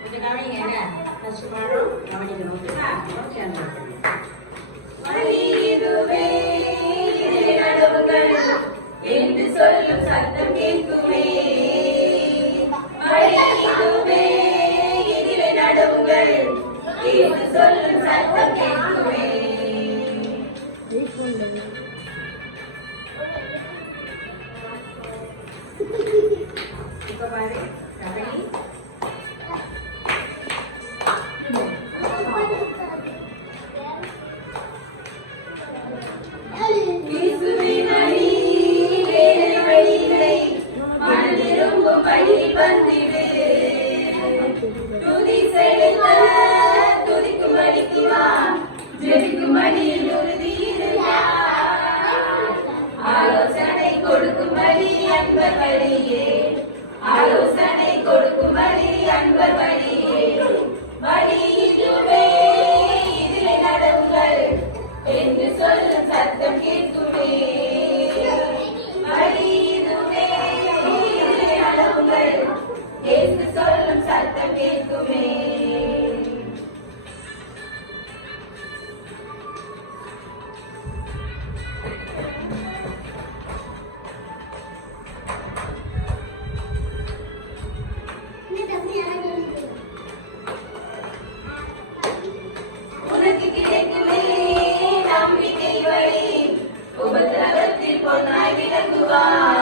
கொஞ்சம் கவனிங்க என்ன கஷ்டப்படும் கவனிக்கணும் ஓகேவா சேர்ந்து இதுவே நடவுகள் என்று சொல்லும் சத்தம் கேட்குமே இதுவே இதிலே நடவுகள் என்று சொல்லும் சத்தம் கேட்குமே இப்ப பாரு கவனி ஆலோசனை கொடுக்கும்படி அன்பர் வழியே ஆலோசனை கொடுக்கும்படி அன்பர் வழியே வழி இதுவே இதிலே நடவுங்கள் என்று சொல்லும் சத்தம் கேட்குமே வழி இதுவே இதிலே நடவுங்கள் என்று சொல்லும் சத்தம் கேட்குமே உனக்கு கிடைக்குமே நம்பிக்கை வழி உபத்திரவத்தில் பொன்னாய் விளங்குவார்